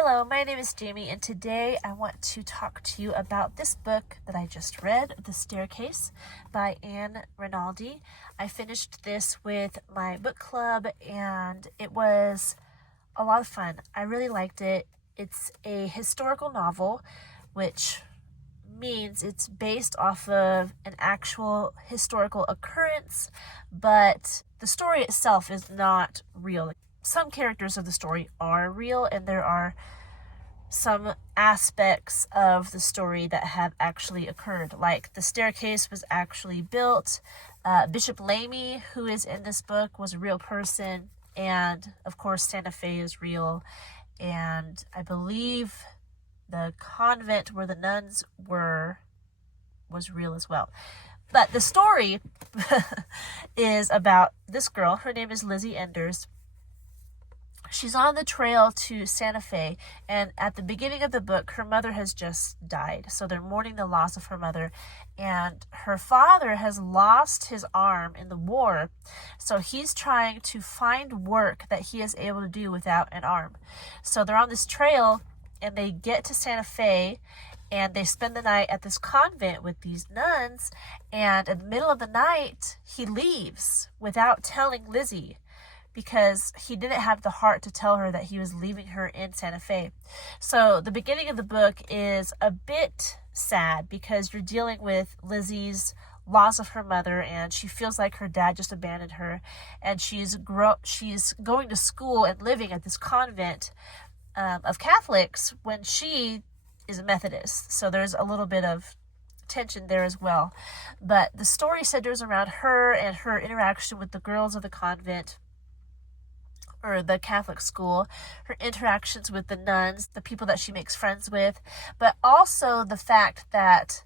Hello, my name is Jamie, and today I want to talk to you about this book that I just read, The Staircase by Rinaldi. I finished this with my book club, and it was a lot of fun. I really liked it. It's a historical novel, which means it's based off of an actual historical occurrence, but the story itself is not real. Some characters of the story are real, and there are some aspects of the story that have actually occurred. Like the staircase was actually built. Bishop Lamy, who is in this book, was a real person. And of course, Santa Fe is real. And I believe the convent where the nuns were was real as well. But the story is about this girl. Her name is Lizzie Enders. She's on the trail to Santa Fe, and at the beginning of the book, her mother has just died. So they're mourning the loss of her mother, and her father has lost his arm in the war. So he's trying to find work that he is able to do without an arm. So they're on this trail, and they get to Santa Fe, and they spend the night at this convent with these nuns, and in the middle of the night, he leaves without telling Lizzie, because he didn't have the heart to tell her that he was leaving her in Santa Fe. So the beginning of the book is a bit sad because you're dealing with Lizzie's loss of her mother, and she feels like her dad just abandoned her, and she's going to school and living at this convent of Catholics when she is a Methodist. So there's a little bit of tension there as well. But the story centers around her and her interaction with the girls of the convent, or the Catholic school, her interactions with the nuns, the people that she makes friends with, but also the fact that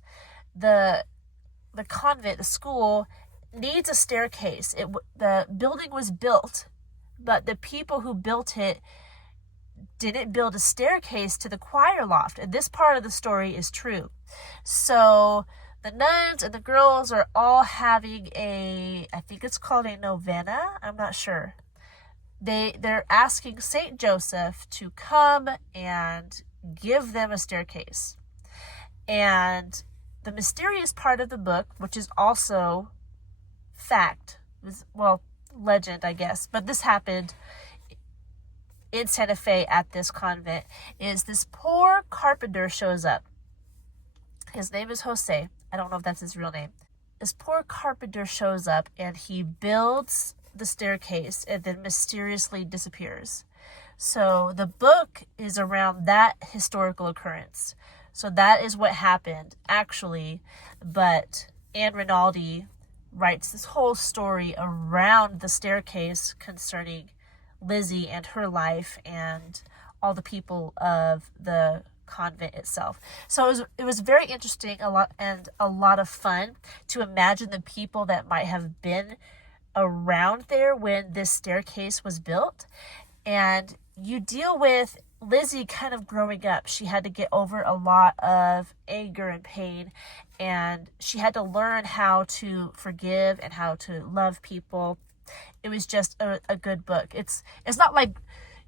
the convent, the school, needs a staircase. The building was built, but the people who built it didn't build a staircase to the choir loft, and this part of the story is true. So the nuns and the girls are all having I think it's called a novena, I'm not sure. They're asking Saint Joseph to come and give them a staircase. And the mysterious part of the book, which is also fact, legend, I guess, but this happened in Santa Fe at this convent, is this poor carpenter shows up. His name is Jose. I don't know if that's his real name. This poor carpenter shows up, and he builds the staircase and then mysteriously disappears. So the book is around that historical occurrence. So that is what happened actually, but Rinaldi writes this whole story around the staircase concerning Lizzie and her life and all the people of the convent itself. So it was very interesting, a lot of fun to imagine the people that might have been around there when this staircase was built. And you deal with Lizzie kind of growing up. She had to get over a lot of anger and pain, and she had to learn how to forgive and how to love people. It was just a good book. It's not like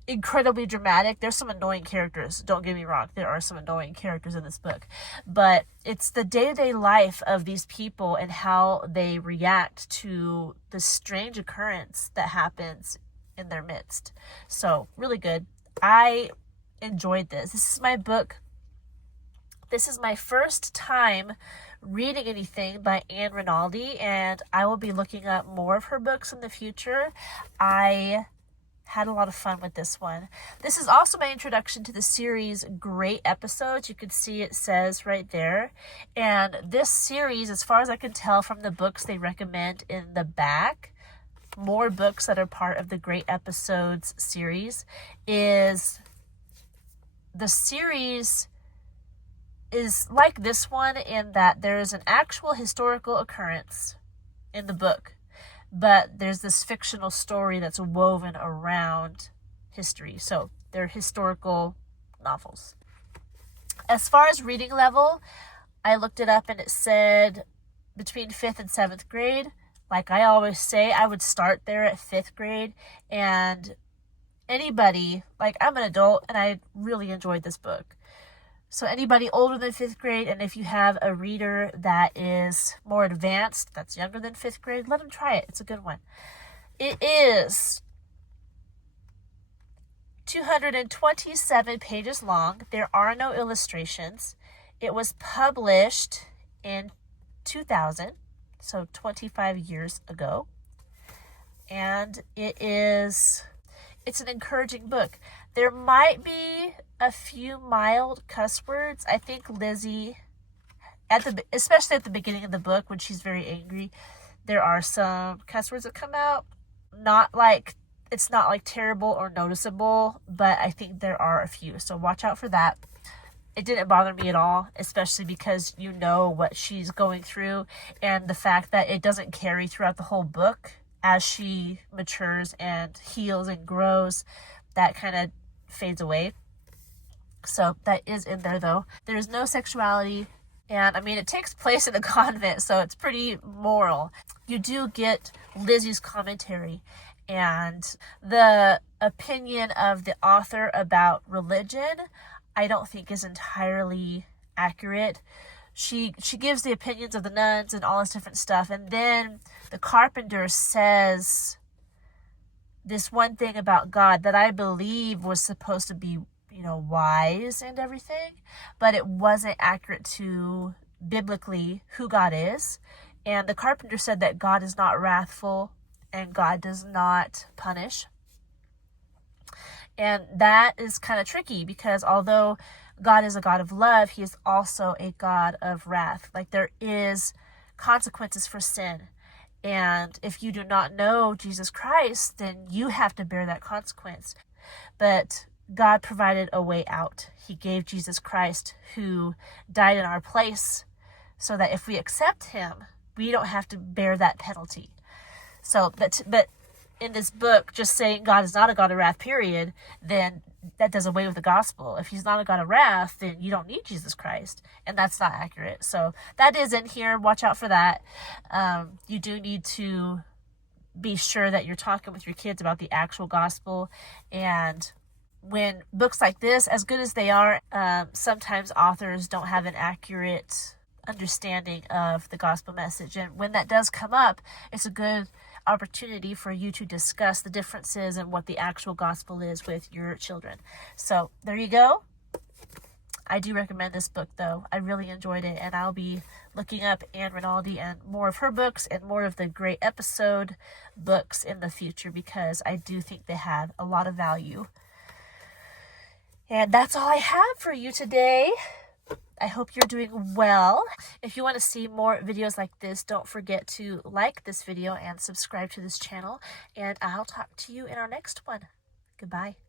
incredibly dramatic. There's some annoying characters, don't get me wrong, there are some annoying characters in this book, but it's the day-to-day life of these people and how they react to the strange occurrence that happens in their midst. So really good. I enjoyed this. This is my book. This is my first time reading anything by Rinaldi, and I will be looking up more of her books in the future. I had a lot of fun with this one. This is also my introduction to the series Great Episodes. You can see it says right there. And this series, as far as I can tell from the books they recommend in the back, more books that are part of the Great Episodes series, is the series is like this one in that there is an actual historical occurrence in the book, but there's this fictional story that's woven around history. So they're historical novels. As far as reading level, I looked it up and it said between 5th and 7th grade. Like I always say, I would start there at 5th grade, and anybody, like I'm an adult and I really enjoyed this book. So anybody older than 5th grade, and if you have a reader that is more advanced, that's younger than 5th grade, let them try it. It's a good one. It is 227 pages long. There are no illustrations. It was published in 2000, so 25 years ago. And it's an encouraging book. There might be a few mild cuss words. I think Lizzie, especially at the beginning of the book when she's very angry, there are some cuss words that come out. It's not like terrible or noticeable, but I think there are a few. So watch out for that. It didn't bother me at all, especially because you know what she's going through, and the fact that it doesn't carry throughout the whole book as she matures and heals and grows, that kind of fades away. So that is in there though. There's no sexuality, and I mean it takes place in a convent, so it's pretty moral. You do get Lizzie's commentary and the opinion of the author about religion. I don't think is entirely accurate. She gives the opinions of the nuns and all this different stuff, and then the carpenter says this one thing about God that I believe was supposed to be, wise and everything, but it wasn't accurate to biblically who God is. And the carpenter said that God is not wrathful and God does not punish. And that is kind of tricky because although God is a God of love, he is also a God of wrath. Like there is consequences for sin. And if you do not know Jesus Christ, then you have to bear that consequence. But God provided a way out. He gave Jesus Christ, who died in our place, so that if we accept him, we don't have to bear that penalty. So, but in this book, just saying God is not a God of wrath, period, then that does away with the gospel. If he's not a God of wrath, then you don't need Jesus Christ. And that's not accurate. So that is in here. Watch out for that. You do need to be sure that you're talking with your kids about the actual gospel. And when books like this, as good as they are, sometimes authors don't have an accurate understanding of the gospel message. And when that does come up, it's a good opportunity for you to discuss the differences and what the actual gospel is with your children. So there you go. I do recommend this book though. I really enjoyed it, and I'll be looking up Ann Rinaldi and more of her books and more of the Great Episode books in the future, because I do think they have a lot of value. And that's all I have for you today. I hope you're doing well. If you want to see more videos like this, don't forget to like this video and subscribe to this channel. And I'll talk to you in our next one. Goodbye.